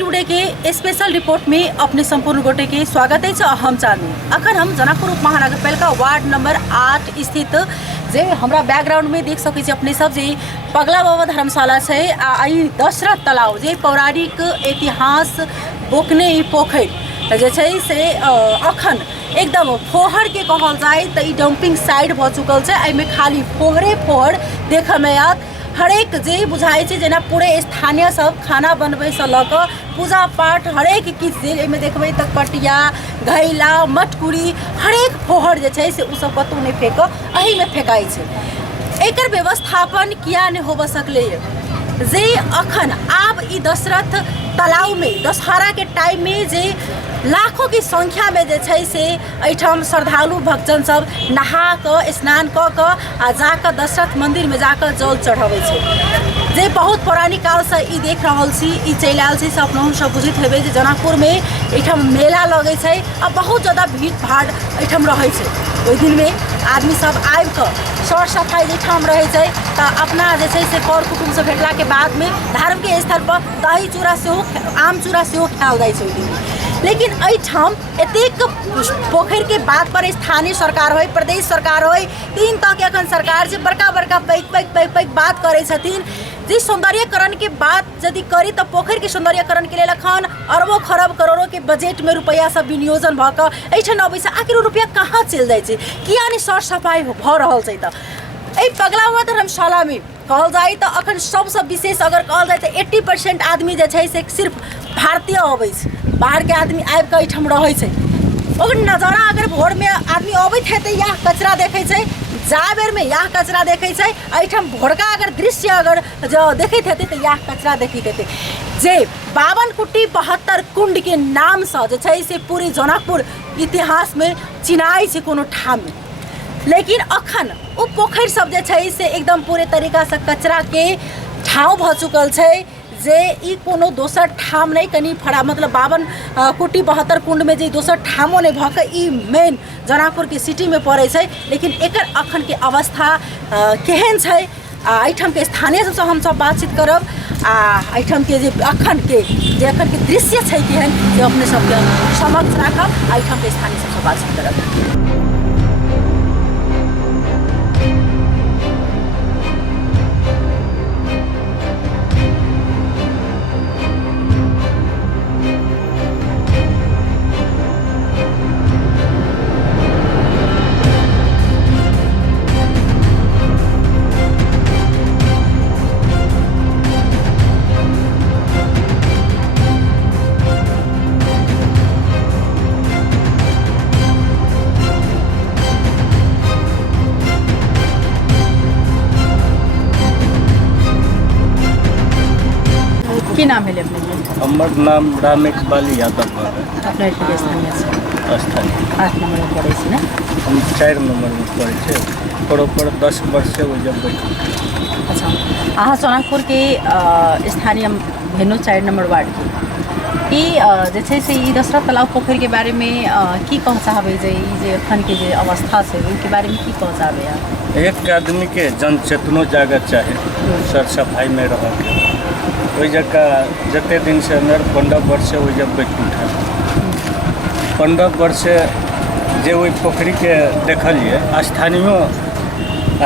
Today के special report में अपने संपूर्ण गोटे के स्वागत है। हम चाहनी अखन हम जनकपुर उप महानगरपालिका वार्ड नंबर 8 स्थित जे हमरा बैकग्राउंड में देख सकै छी अपने सब जे पगला बाबा धर्मशाला है आई दशरथ तालाब जे पौराणिक इतिहास बोकने ई पोखर जे छै से अखन एकदम फोहर के कहल जाए तो ई डंपिंग साइड भ चुकल है। एहिमे खाली फोहरे फोहर देखे में आत। हरेक जे बुझाई छै जेना पूरे स्थानीय सब खाना बनबे से लऽ कऽ पूजा पाठ हरेक किछ जे एहिमे देखबै तऽ कटिया घैला मटकुरी हरेक फोहर जे छै से उ सब कतौ नहीं फेंक एही में फेंकाई छै। एकर व्यवस्थापन किया नहीं होब सकले जे अखन आब ई दशरथ तालाब में दशहरा के टाइम में जे लाखों की संख्या में जे छै से एहिठाम श्रद्धालु भक्तजन सब नहा कऽ स्नान कऽ कऽ आ जाकऽ दशरथ मंदिर में जाकऽ जल चढ़ाबै छै। जे बहुत पौराणिक काल से ई देख रहल छी ई चलि आयल छै। अपनहु सब बुझित हेबै जे जनकपुर में एहिठाम मेला लगै छै आ बहुत ज़्यादा भीड़ भाड़ एहिठाम रहै छै। ओहि दिन में आदमी सब आबि कऽ सर सफाई एहिठाम रहै छै तऽ अपना जे छै से कर कुटुम्ब से भेटला के बाद में धार्मिक स्थल पर दही चूड़ा सेहो आम चूड़ा सेहो खायल जाइ छै ओहि दिन। लेकिन एहिठाम एतेक पोखर के बात पर स्थानीय सरकार हो प्रदेश सरकार हो तीन तक के अखन सरकार से बड़का बड़का पैघ बात करे छथिन जे सौंदर्यकरण के बात यदि करी तो पोखर के सौंदर्यकरण के लिए अखन अरबों खरब करोड़ों के बजट में रुपया सब विनियोजन भ कऽ एहिठाम अबै छै। आखिर रुपया कहाँ चलि जाइ छै किया नहीं सर सफाई भ रहल छै। तऽ एहि पगला बाबा धर्मशाला में कहल जाए तो अखन सबसे विशेष अगर कहल जाए तो 80% आदमी जे छै से सिर्फ भारतीय अबै छै। बाहर के आदमी आबि कऽ एहिठाम रहै छै। ओकर नजारा अगर भोर में आदमी अबैत हेतै या कचरा देखै छै जा बेर में यह कचरा देखै छै एहिठाम भोरका अगर दृश्य अगर जो देखैत हेतै तो यह कचरा देखैत हेतै जे 52 कुटी 72 कुंड के नाम से जे छै से पूरी जनकपुर इतिहास में चिन्हाई छै कोनो ठाम में। लेकिन अखन ओ पोखर सब जे छै से एकदम पूरे तरीका से कचरा के ठाव भ चुकल छै जे ई कोनो दोसर ठाम नहीं कनी फड़ा मतलब 52 कुटी 72 कुंड में जे दोसर ठामो नहीं भऽ कऽ ई मेन जनकपुर के सिटी में पड़े छै। लेकिन एकर अखन के अवस्था केहन छै एहिठाम के स्थानीय सबसे हम सब बातचीत करब आ एहिठाम के जे अखन के दृश्य छै केहन जे अपने सबके समक्ष राखब एहिठाम के स्थानीय सबसे बातचीत करब। की नाम है अपने? हमर नाम राम इकबाल यादव है। अपने स्थानीय से स्थानीय 8 नंबर में पड़े छी ना? हम 4 नंबर में पड़े छे प्रॉपर 10 वर्ष से वो जब बैठ। अच्छा अहाँ सोनापुर के स्थानीय भेनो 4 नंबर वार्ड के ई जे छै से ई दशरथ तालाब पोखर के बारे में की कह चाहबै जे ई जे अखन के जे अवस्था छै ओहि के बारे में की कह चाहबै आप? एक आदमी के जन चेतनो जागत चाहे सर सफाई में रह के ओहि जगह जते दिन से अंदर 15 वर्ष से वो जब बैठ उठा 15 वर्ष से जे वही पोखरी के देखलिए स्थानीय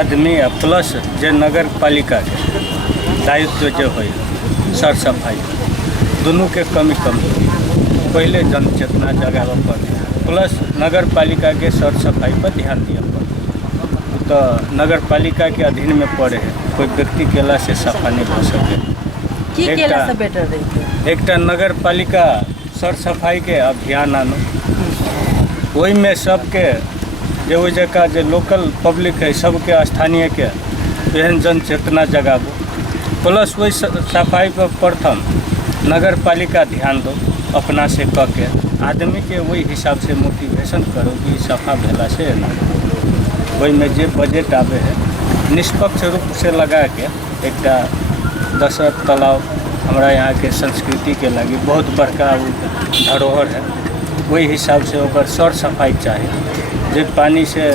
आदमी प्लस जे नगर पालिका के दायित्व जो हो सर सफाई दोनों के कमी पहले जन चेतना जगावे पर प्लस नगर पालिका के सर सफाई पर ध्यान दिया पर तो नगर पालिका के अधीन में पड़े है कोई व्यक्ति केला से सफा नहीं हो सके की केला से बेटर रही एक नगर पालिका सर सफाई के अभियान आनो वही में सबके जो वही जगह जो लोकल पब्लिक है सबके स्थानीय के एहन जन चेतना जगाबो प्लस वही सफाई पर प्रथम नगर पालिका ध्यान दो अपना से कह के आदमी के वही हिसाब से मोटिवेशन करो कि सफा भेला से वही में जे बजट आवे है निष्पक्ष रूप से लगा के एक दशरथ तालाब हमारा यहाँ के संस्कृति के लगी बहुत बड़का धरोहर है। वही हिसाब से ओकर सर सफाई चाहिए जे पानी से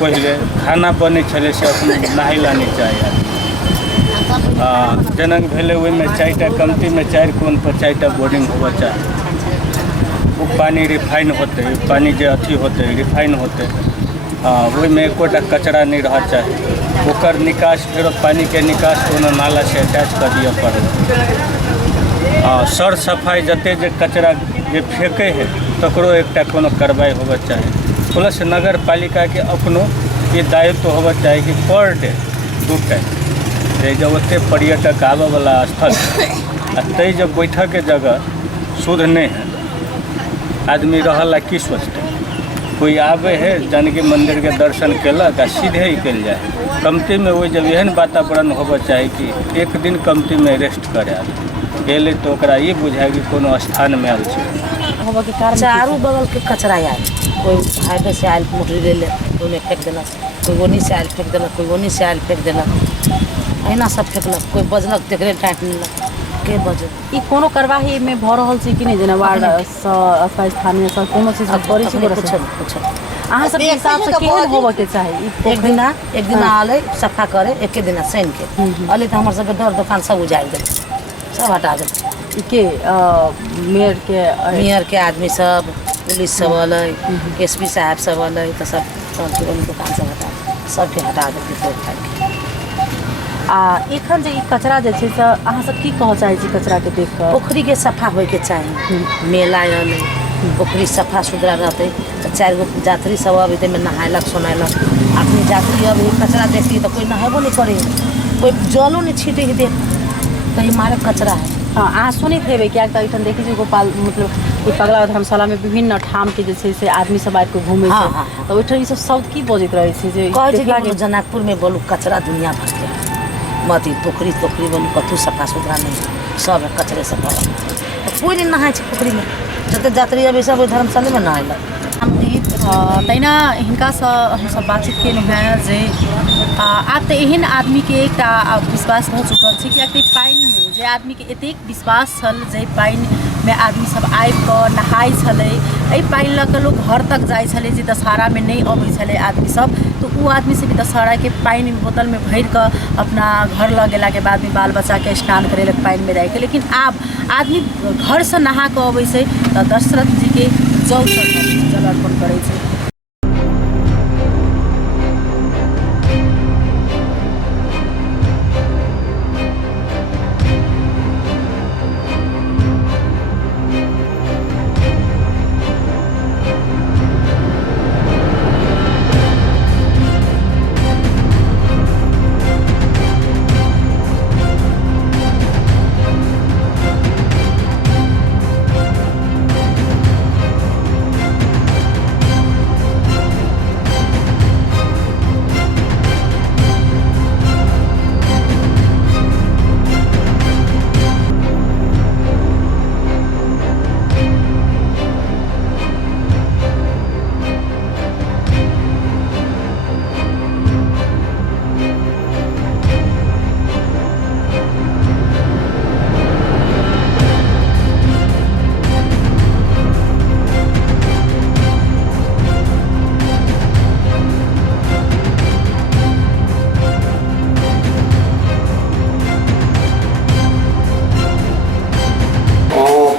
पहले खाना बने छले से अपने नहाई लानी चाहिए। जनक भेले ओहिमे 4टा कमती में 4 कोन पर 4टा बोर्डिंग होबऽ चाही। वो पानी रिफाइन होते, पानी जो अथी होते रिफाइन होते, ओहिमे एकोटा कचरा नहीं रह चाही। ओकर निकास फिर पानी के निकास कोनो नाला से अटैच कर दिए पड़े। सर सफाई जते जे कचरा जे फेंके है तकरो एकटा कोनो कार्रवाई होबऽ चाही। प्लस नगर पालिका के अपनो ये दायित्व होबऽ चाही कि पर डे 2 टाइम जब ओते पर्यटक आबऽ वाला स्थल तय जब बैठक के जगह शुद्ध नहीं है, आदमी रहला की सोचते। कोई आवे है जानकी मंदिर के दर्शन केलक आ सीधे ही कल जाए। कमती में वो जब एहन वातावरण होबऽ चाही कि एक दिन कमती में रेस्ट करे आदमी तो ओकरा ये बुझाए कि कोनो स्थान में आयल छै। चारू बगल के कचरा आयल, कोई हाईवे से आयल मोटरी ले ले ओने फेंक देलक, कोई ओनी से आयल फेंक देलक, कोई ओनी से आयल फेंक देलक, अहिना सब फेंकलक। कोई बजलक तकरे टाइट लेलक, के बजल ई कोनो कार्रवाई में भ रहल छै कि नहीं? जेना वार्ड अथवा स्थानीय सब कोनो चीज करै छै? कुछ अहाँ सब के हिसाब से केहन होबऽ के चाही? एक दिन आले सफा करे, एके दिन शनि के अले तो हमर सबके दर दुकान सब उजाड़ दे, सब हटा दे। के मेयर के आदमी सब, पुलिस सब अलै, एसपी साहब सब अलै तो सब दुकान सब हटा सबके हटा देते तोड़ फाड़ के। एखन जे ई कचरा जे छै से अहाँ सब की कहऽ चाहै छी कचरा के देख कऽ? पोखरी के सफा होय के चाही। मेला अलै, पोखरी सफा सुथरा रहते तो 4 गो यात्री सब अब में नहायलक सोनायलक। अपनी यात्री अब कचरा देखती तो कोई नहेबो नहीं करे, कोई जलो नहीं छीटे ही देख, कहीं मारे कचरा है। अहाँ सुनैत हेबै किएक तऽ एहिठाम देखै छी गोपाल मतलब ई पगला धर्मशाला में विभिन्न ठाम के जे छै से आदमी सब आबि कऽ घूमै छै, तऽ ओहिठाम ई सब शब्द की बजैत रहै छै जे कहै छै कि जनकपुर में बोलू कचरा दुनिया भर के मत पोखरी बोलू कतू सफा सुथरा नहीं, सब कचरे से भरल। कोई नहीं नहाय छै पोखरी में, जते यात्री अबै सब धर्मशाला में नहायलक। तहिना हिनकासँ हमसब बातचीत केलहुँ हेँ जे आब तऽ एहन आदमीके एकटा विश्वास भऽ चुकल छै किएक तऽ पानिमे जे आदमीके एतेक विश्वास छल जे पानिमे आदमी सब आबि कऽ नहाय छलै, एहि पानि लऽ कऽ लोक घर तक जाइ छलै जे दशहरामे नहि अबै छलै आदमी सब, तऽ ओ आदमी सब दशहराके पानि बोतलमे भरि कऽ अपना घर लऽ गेलाके बादमे बाल बच्चाके स्नान करेलक पानिमे राखि। लेकिन आब आदमी घरसँ नहा कऽ अबै छै तऽ दशरथ जीके जल अर्पण करै छै।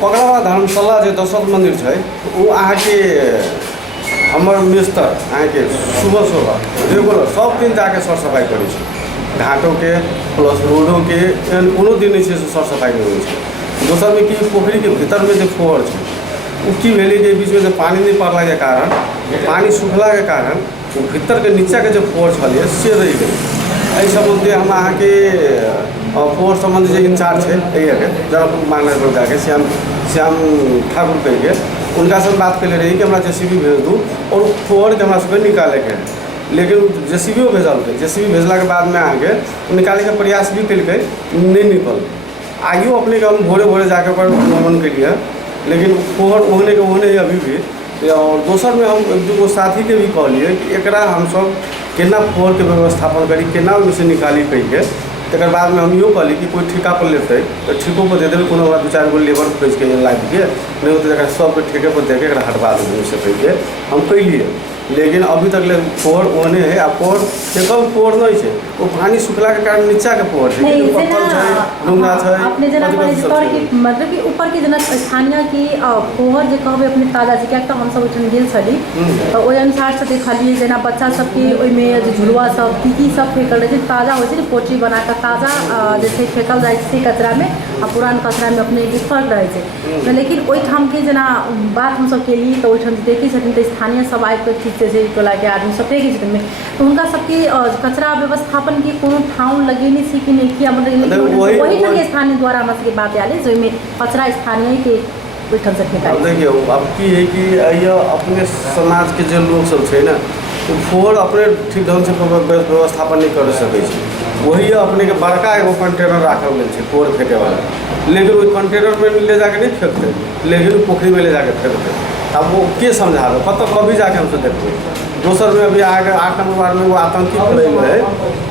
पगला धर्मशाला जो दशरथ मंदिर है वो अहाँ के हमर मिस्टर अहाँ के सुबह रेगुलर सब दिन जाके सर सफाई करे घाटों के प्लस रोडों के कोनो दिन नहीं सर सफाई नहीं हो। दोसर में कि पोखरी के भीतर में जो फोहर है उकी वैली के बीच में जो पानी नहीं पड़ला के कारण पानी सूखला के कारण वो भीतर के नीचा के जो फोहर छे से रह गई। एहि संबंधी हम अहाँ के फोहर संबंधी जो इंचार्ज है जनकपुर महानगर जाके श्याम ठाकुर कह के उनका से बात कर रही कि हमारा JCB भेज दूँ और फोहर के हमारा निकाले के, लेकिन JCB भेजल JCB भेजला के बाद में आगे निकाले के प्रयास भी कल नहीं निकल। आइयो अपने के हम भोरे भोरे जाके पर भ्रमण के लिए, लेकिन फोहर ओहने के ओहने अभी भी। और दोसर में हम एक दूगो साथी के भी कहलिए कि एकरा हम सब केना फोहर के व्यवस्थापन करी, केना ओहिमे से निकाली कह के। तकर बाद में हम इहो कहली कि कोई ठेका पर लेते तो ठेको पर दे देवे, कोनो 2-4 गो लेबर खोज के लाद के नहीं होते सबके ठेके पर दे के हटवा देवे से कह के हम कैलिए। लेकिन अभी तक ले पोहर ओने है आ पोहर केवल पोहर नहीं है वो पानी सुखला के कारण नीचा के पोहर है नहीं पत्थर है डूंगा है अपने जना कथी पर कथी कि सब छै। मतलब कि ऊपर के जना स्थानीय की पोहर जे कहबे अपने ताजा छै कियाक तऽ हम सब उठन गेल छली तऽ ओहि अनुसार से देखलिए जेना बच्चा सबके ओहिमे जे झुलुआ सब की सब फेकल रहे छै ताजा होइ छै ने पोटरी बना कऽ ताजा जे छै फेकल जाइ छै कचरा में आ पुरान कचरा में अपने के फर्क रहे छै। लेकिन ओहिठाम के जेना बात हम सब केली तऽ ओहिठाम देखै छथिन तऽ स्थानीय सब आबि कऽ ठीक छै टोला के आदमी सब फेकै छथिन तऽ हुनका सबके कचरा व्यवस्थापन के कोनो ठाउँ लगेने छै कि नहीं किया मतलब वही ठाम स्थानीय द्वारा हमरा सबके बात आयल जाहिमे कचरा स्थानीय के ओहिठाम से फेकाइ अब देखियो अब की है कि ये अपने समाज के जो लोग सब छै ना वो फोर अपने ठीक ढंग से व्यवस्थापन नहीं कर सकै छै। वही अपने के बड़का एगो कंटेनर राखल गेल छै फोर फेंके वाला लेकिन वो कंटेनर में ले जाके नहीं फेंकते लेकिन पोखरी में ले जाके फेंकते। अब वो के समझावे कत कभी जाके हमसे देखबै। दोसर में अभी आगे 8 नंबर वार्ड में वो आतंकी फैलल है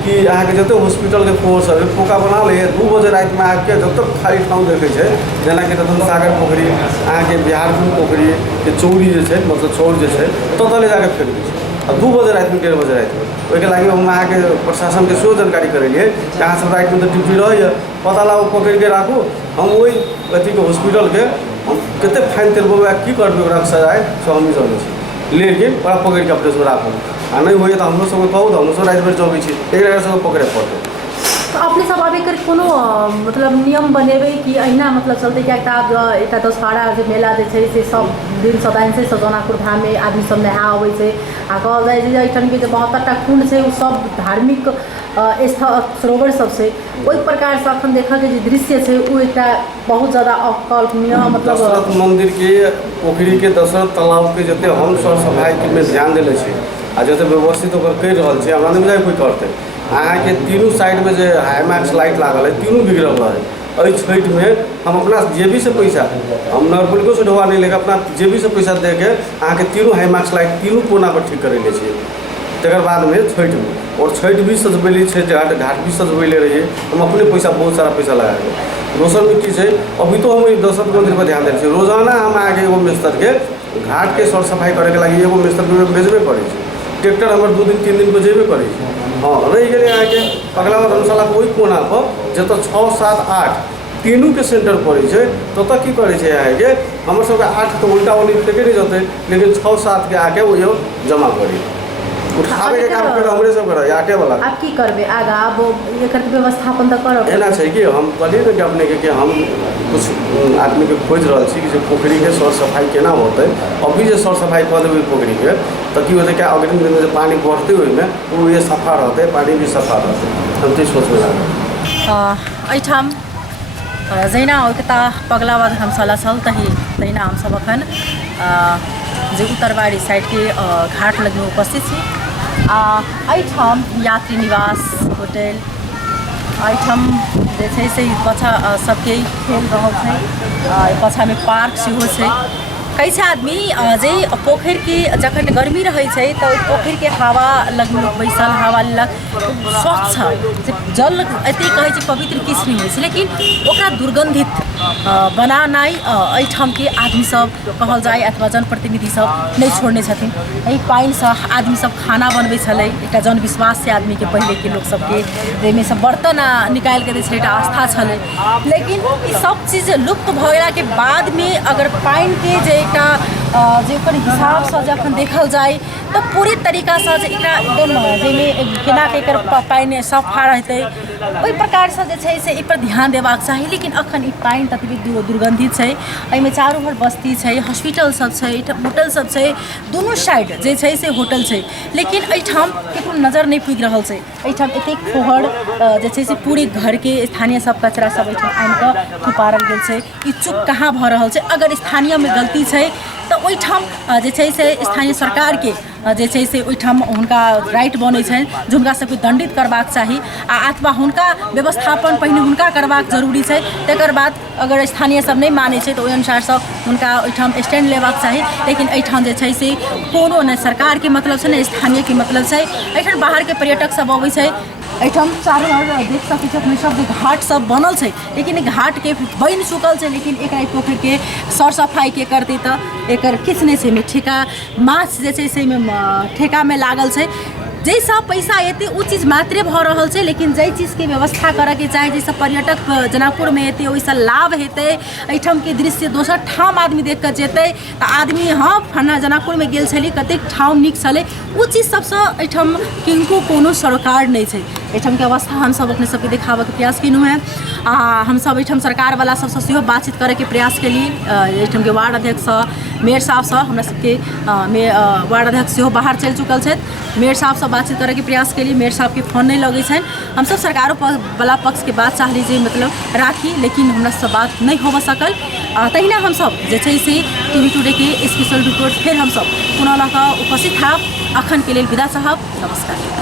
कि अहाँ के जते हॉस्पिटल के फोर्स है फोका बना ले 2 बजे रात में आके जब तक खाली ठाउँ देखे छै जेना कि रतन सागर पोखरी अहाँ के बिहारपुर पोखरी के चौरी जे छै मतलब चौर जे छै तत ले जाके फेंक दै छै। अब 2 बजे रात में 1:30 बजे रात में ओहिके लागि हम अहाँ के प्रशासन के सेहो जानकारी करेलिए कि अहाँ सब रात में तो ड्यूटी रहैए पता लागो पकड़ के राखू हम वही अथी के हॉस्पिटल के हम कते फाइन तेलबे की करबै ओकरा सजाए से हम जानै छी लेकिन ओकरा पकड़ के अपने से राखू आ नहीं होइए तो हमरो सबके कहू तो हमरो सब रात भर जगै छी एक जगह से पकड़े पड़तै। तो अपने सब अब एकर कोनो मतलब नियम बनेबै कि अहिना मतलब चलते क्या आब एकटा दशहरा जे मेला जे छै से सब दिन सदाइन से जनकपुर धाम में आदमी सब नहा अबै छै आ कहल जाइ छै जे एहिठाम के जे 72टा कुंड छै ओ सब धार्मिक स्थल सरोवर सब छै ओहि प्रकार से अखन देखऽ के जे दृश्य छै ओ एकटा बहुत ज़्यादा अकल्पनीय मतलब दशरथ मंदिर के पोखरी के दशरथ तालाब के जते हम सर सफाई के में ध्यान देले छी आ जते व्यवस्थित ओकर कर रहल छी हमरा नहीं बुझाइ कोई करतै। अहाँ के तीनों साइड में जो हाईमैक्स लाइट लागल है तीनों बिगड़ल रहे एहि छठ में हम अपना जेबी से पैसा हम नगरपालिका से ढोआ नहीं लेके अपना जेबी से पैसा दे के अहाँ के तीनों हाईमैक्स लाइट तीनों कोना पर ठीक करेले छी। तकर बाद में छठ में और छठ भी सजबेली छे घाट भी सजबेले रहिए हम अपने पैसा बहुत सारा पैसा लगा के। दोसर में की है अभी तो हम दशरथ मंदिर पर ध्यान दे रोजाना हम आगे एगो मिस्तर के घाट के सर सफाई करे के लगी एगो मिस्तर के भेजबे करे ट्रैक्टर हमारे 2 दिन 3 दिन पर जेबे करे। हाँ रही गए अहाँ के अगला धर्मशाला के वही कोना पर जत 6, 7, 8 तीनों के सेंटर पड़े छै तत की करे छै अहाँ के हमर सबके 8 तो उल्टा ओनी फेंके नहीं जते लेकिन 6, 7 के आके वो जमा करी उठावे के काम कर हमरे सब करे आटे वाला आप की करबे आगा अब एकर व्यवस्थापन त करब एना छै कि हम कहलिए कि अपने के हम कुछ आदमी के खोज रहल छी कि पोखरी के सर सफाई केना होतै। अभी जे सर सफाई कर देबै पोखरी के तो की होतै कि अगले दिन में पानी बढ़ते हुए में वो ये सफा रहते पानी भी सफा रहते हम तो सोचबे लागल एहिठाम जहिना एकटा पगलावा धर्मशाला छल तहिना हम सब अखन जे उत्तरवाड़ी साइड के घाट लग में उपस्थित छी। एहिठाम यात्री निवास होटल एहिठाम जे छै से बच्चा सबके खेल रहल छै पछा में पार्क सेहो छै। कई छै आदमी जे पोखर के जखन गर्मी रहे छै तो पोखर के हवा लग बैसल हवा लग स्वच्छ जल एते कहे छै पवित्र किछु नहीं है लेकिन ओकरा दुर्गंधित बनानाइ एहिठाम के आदमी सब कहल जाए अथवा जनप्रतिनिधि सब नहीं छोड़ने छथिन। एहि पानि से आदमी सब खाना बनबै छलै एकटा जनविश्वास से आदमी के पहले के लोग सबके जाहिमे से बर्तन निकाल के दै छलै एकटा आस्था छलै लेकिन ई सब चीज लुप्त भइला के बाद में अगर पानि के जे एकटा जे ओकर हिसाब से जखन देखल जाए तो पूरी तरीका से एकरा एकदम जाहिमे केना के एकर पानि सफा रहतै ओहि प्रकार से जे छै से एहि पर ध्यान देबाक चाही। लेकिन अखन ई पानि ततबी दुर्गंधित छै एहिमे चारू ओर बस्ती छै हॉस्पिटल सब छै होटल सब छै दुनू साइड जे छै से होटल छै लेकिन एहिठाम ककरो नजर नहीं पुगि रहल छै। एहिठाम एतेक फोहर जे छै से पूरे घर के स्थानीय सब कचरा सब एहिठाम आनि कऽ थुपारल गेल छै ई चूक कहाँ भऽ रहल छै। अगर स्थानीय में गलती छै तो ओहिठाम जे छै से स्थानीय सरकार के जे छै से ओहिठाम हुनका राइट बनै छनि जे हुनका सबके दंडित करबाक चाही आ अथवा हुनका व्यवस्थापन पहिने हुनका करबाक जरूरी छै। तकर बाद अगर स्थानीय सब नहीं मानै छै तो ओहि अनुसार से हुनका ओहिठाम स्टैंड लेबाक चाही। लेकिन एहिठाम जे छै से कोनो नहि सरकार के मतलब छै ने स्थानीय के मतलब छै। एहिठाम बाहर के पर्यटक सब अबै छै एहिठाम चारू ओर देख सकै छी अपने सब जे घाट सब बनल छै, लेकिन ई घाट के बनि चुकल छै, लेकिन एकरा ई पोखरि के सर सफाई के करतै तऽ एकर किछु नहि छै। एहिमे ठेका माछ जे छै से एहिमे ठेका में लागल छै, जैसा पैसा एते उ चीज मात्रे भऽ रहल छै, लेकिन जै चीज के व्यवस्था करऽ के चाही, जैसे पर्यटक जनकपुर में एते ओइसे लाभ हेतै, एहिठाम के दृश्य दोसर ठाम आदमी देख कऽ जेतै तऽ आदमी हाँ फन्ना जनकपुर में गेल छली कतेक ठाम नीक छलै, उ चीज सबसँ एहिठाम किनको कोनो सरोकार नहि छै। एहिठाम के अवस्था हमसब अपने सबके देखाबऽ के प्रयास केलहुँ हैं। हमसब एहिठाम सरकार वाला सबसँ सेहो बातचीत करऽ के प्रयास केलिए। एहिठाम के वार्ड अध्यक्ष मेयर साहब से हमरा सबके वार्ड अध्यक्ष सेहो बाहर चलि चुकल छथि। मेयर साहब से बातचीत करे के प्रयास केलिए, मेयर साहब के फोन नहीं लगे छनि। हम सब सरकारों वाला पक्ष के बात चाहली जे मतलब राखी, लेकिन हमरा से बात नहीं हो सकल। तहिना हम सब जे छै से टीवी टुडे के स्पेशल रिपोर्ट फिर हम सब पुनः लऽ कऽ उपस्थित हैब। अखन के लेल विदा चाहब। नमस्कार।